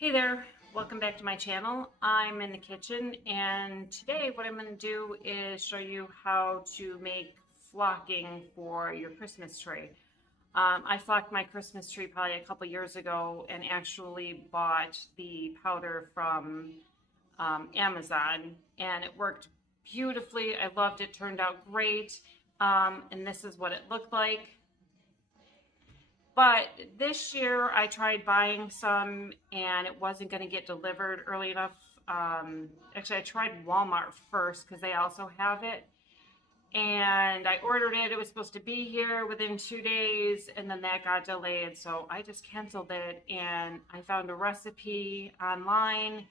Hey there, welcome back to my channel. I'm in the kitchen and today what I'm going to do is show you how to make flocking for your Christmas tree. I flocked my Christmas tree probably a couple years ago and actually bought the powder from Amazon, and it worked beautifully. I loved it, turned out great, and this is what it looked like. But this year I tried buying some and it wasn't going to get delivered early enough. Actually, I tried Walmart first because they also have it. And I ordered it. It was supposed to be here within 2 days, and then that got delayed. So I just canceled it, and I found a recipe online.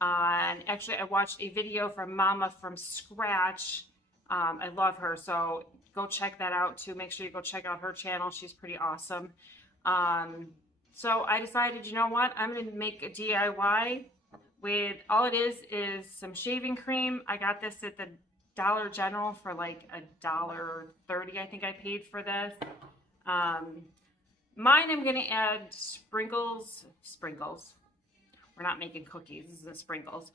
And actually, I watched a video from Mama from Scratch. I love her, so go check that out too. Make sure you go check out her channel. She's pretty awesome. So I decided, you know what? I'm going to make a DIY with all it is some shaving cream. I got this at the Dollar General for like $1.30. I think I paid for this. Mine, I'm going to add sprinkles. We're not making cookies. This isn't sprinkles.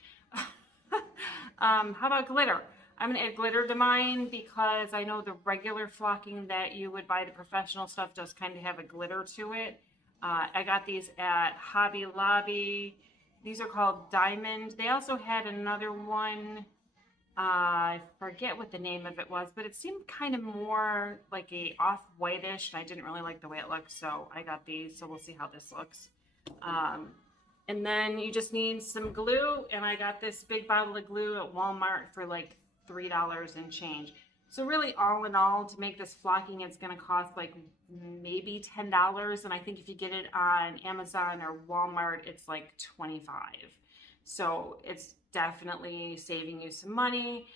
How about glitter? I'm going to add glitter to mine because I know the regular flocking that you would buy, the professional stuff, does kind of have a glitter to it. I got these at Hobby Lobby. These are called Diamond. They also had another one. I forget what the name of it was, but it seemed kind of more like a off-whitish, and I didn't really like the way it looked, so I got these. So we'll see how this looks. And then you just need some glue, and I got this big bottle of glue at Walmart for like $3 and change. So really, all in all, to make this flocking, it's going to cost like maybe $10, and I think if you get it on Amazon or Walmart, it's like $25. So it's definitely saving you some money,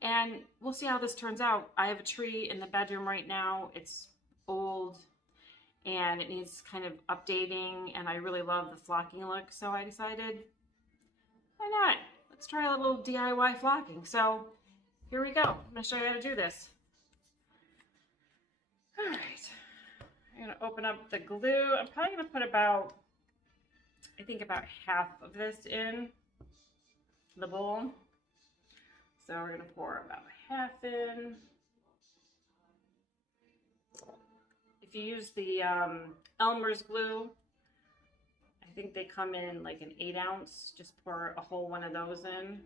and we'll see how this turns out. I have a tree in the bedroom right now. It's old and it needs kind of updating, and I really love the flocking look, so I decided, why not? Let's try a little DIY flocking. So here we go. I'm going to show you how to do this. All right. I'm going to open up the glue. I'm probably going to put about half of this in the bowl. So we're going to pour about half in. If you use the Elmer's glue, I think they come in like an 8-ounce. Just pour a whole one of those in.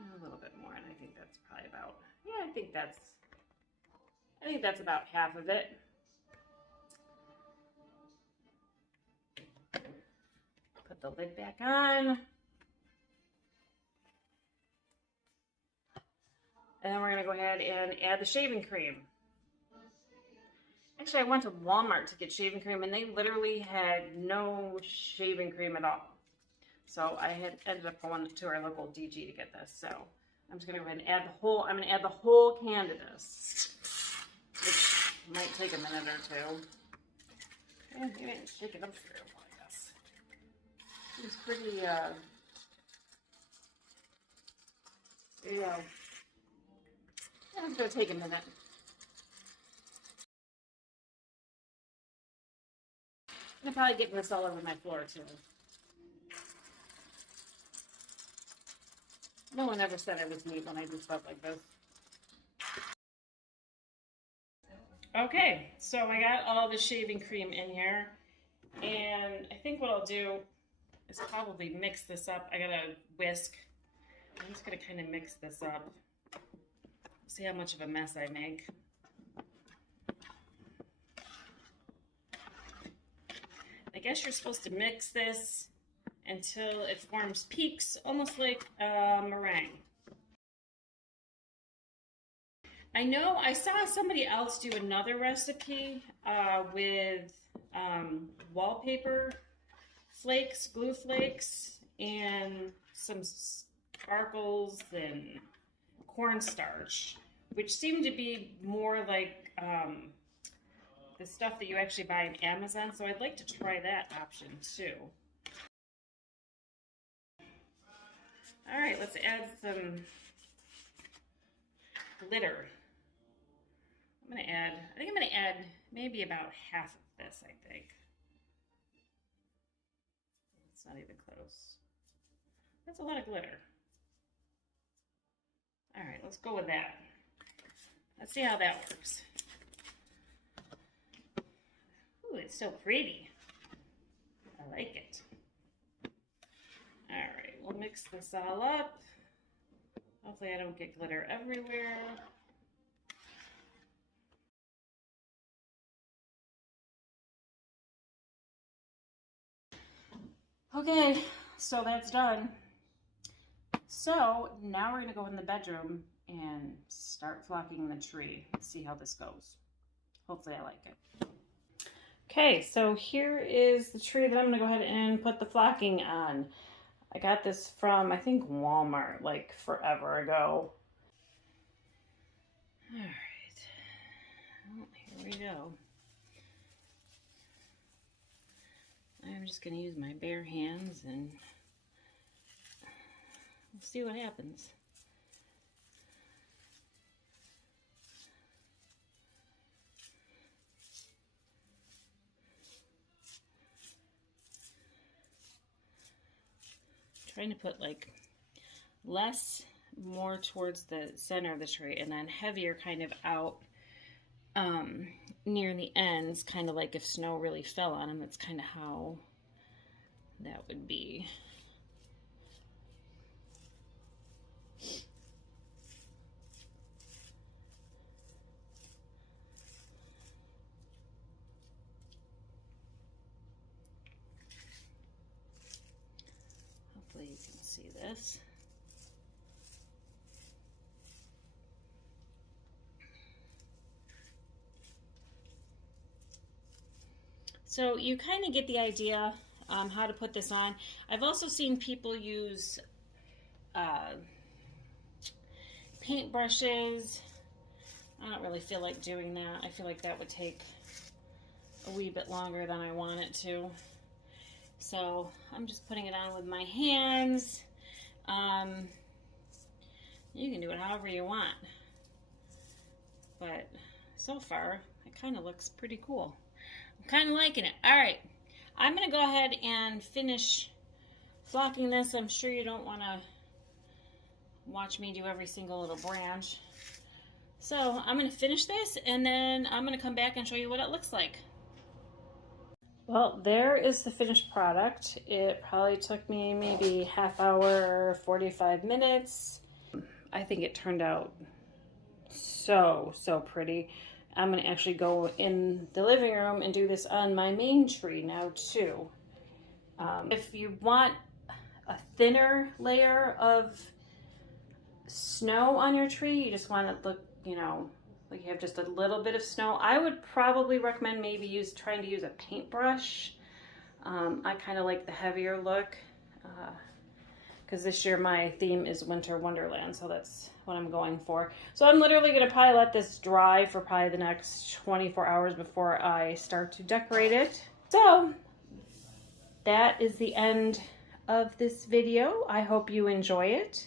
A little bit more, and I think that's probably about, yeah, I think that's about half of it. Put the lid back on. And then we're going to go ahead and add the shaving cream. Actually, I went to Walmart to get shaving cream, and they literally had no shaving cream at all. So I had ended up going to our local DG to get this. So I'm just going to go ahead and add I'm going to add the whole can to this, which might take a minute or two. And maybe shake it up through, I guess. It's pretty, there you go. It's going to take a minute. I'm probably getting this all over my floor too. No one ever said I was neat when I do stuff like this. Okay, so I got all the shaving cream in here, and I think what I'll do is probably mix this up. I got a whisk. I'm just gonna kind of mix this up. See how much of a mess I make. I guess you're supposed to mix this until it forms peaks, almost like a meringue. I know I saw somebody else do another recipe with wallpaper flakes, glue flakes, and some sparkles and cornstarch, which seemed to be more like the stuff that you actually buy on Amazon, so I'd like to try that option too. All right, let's add some glitter. I think I'm gonna add maybe about half of this, I think. It's not even close. That's a lot of glitter. All right, let's go with that. Let's see how that works. Ooh, it's so pretty. I like it. All right, we'll mix this all up. Hopefully I don't get glitter everywhere. Okay, so that's done. So now we're gonna go in the bedroom and start flocking the tree. Let's see how this goes. Hopefully I like it. Okay, so here is the tree that I'm gonna go ahead and put the flocking on. I got this from, I think, Walmart, like forever ago. All right, well, here we go. I'm just gonna use my bare hands and we'll see what happens. Trying to put like more towards the center of the tree and then heavier kind of out near the ends, kind of like if snow really fell on them. That's kind of how that would be. Hopefully you can see this. So you kind of get the idea how to put this on. I've also seen people use paint brushes. I don't really feel like doing that. I feel like that would take a wee bit longer than I want it to. So I'm just putting it on with my hands. You can do it however you want. But so far, it kind of looks pretty cool. I'm kind of liking it. All right, I'm going to go ahead and finish flocking this. I'm sure you don't want to watch me do every single little branch. So I'm going to finish this and then I'm going to come back and show you what it looks like. Well, there is the finished product. It probably took me maybe half hour, 45 minutes. I think it turned out so pretty. I'm going to actually go in the living room and do this on my main tree now too. If you want a thinner layer of snow on your tree, you just want it to look, you know, like you have just a little bit of snow, I would probably recommend maybe trying to use a paintbrush. I kind of like the heavier look because this year my theme is Winter Wonderland, so that's what I'm going for. So I'm literally going to probably let this dry for probably the next 24 hours before I start to decorate it. So that is the end of this video. I hope you enjoy it.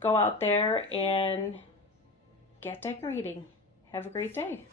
Go out there and get decorating. Have a great day.